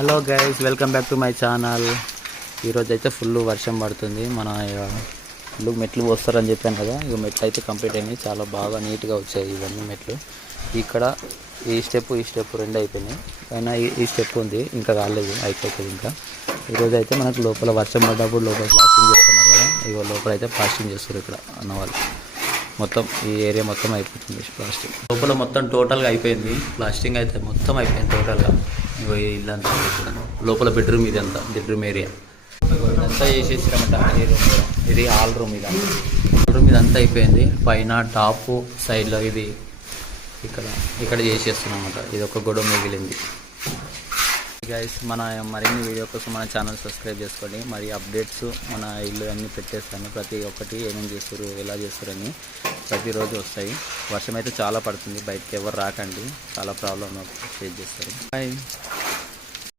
Hello guys, welcome back to my channel. ఈరోజు అయితే full వర్షం పడుతుంది. మన ఫుల్ మెట్లు పోస్తారని చెప్పాను కదా. ఇక మెట్లు అయితే కంప్లీట్ అయినాయి, చాలా బాగా నీట్గా వచ్చాయి ఇవన్నీ మెట్లు. ఇక్కడ ఈ స్టెప్ రెండు అయిపోయినాయి, పైన ఈ స్టెప్ ఉంది, ఇంకా కాలేదు, అయిపోతుంది. ఇంకా ఈరోజు అయితే మనకు లోపల వర్షం పడ్డప్పుడు లోపల ప్లాస్టింగ్ చేస్తున్నారు కదా. ఇక లోపల అయితే ప్లాస్టింగ్ చేస్తారు ఇక్కడ అన్నవాళ్ళు. మొత్తం ఈ ఏరియా మొత్తం అయిపోతుంది ప్లాస్టింగ్. లోపల మొత్తం టోటల్గా అయిపోయింది, ప్లాస్టింగ్ అయితే మొత్తం అయిపోయింది టోటల్గా. ఇగో ఇల్లు అంతా లోపల బెడ్రూమ్, ఇది అంతా బెడ్రూమ్ ఏరియా ఇదంతా చేసేసారన్నమాట. ఈ రూమ్ కూడా, ఇది హాల్ రూమ్, ఇదంతా అయిపోయింది. పైన టాప్ సైడ్లో ఇది ఇక్కడ చేసేస్తున్నాం అన్నమాట. ఇది ఒక గొడవ మిగిలింది. గైస్, మన మరిన్ని వీడియో కోసం మన ఛానల్ సబ్స్క్రైబ్ చేసుకోండి. మరి అప్డేట్స్ మన ఇల్లు అన్నీ పెట్టేస్తాను, ప్రతి ఒక్కటి ఏమేమి చేస్తారు, ఎలా చేస్తారని ప్రతిరోజు వస్తాయి. వర్షం అయితే చాలా పడుతుంది, బయటకి ఎవరు రాకండి, చాలా ప్రాబ్లం ఫేస్ చేస్తారు. బాయ్.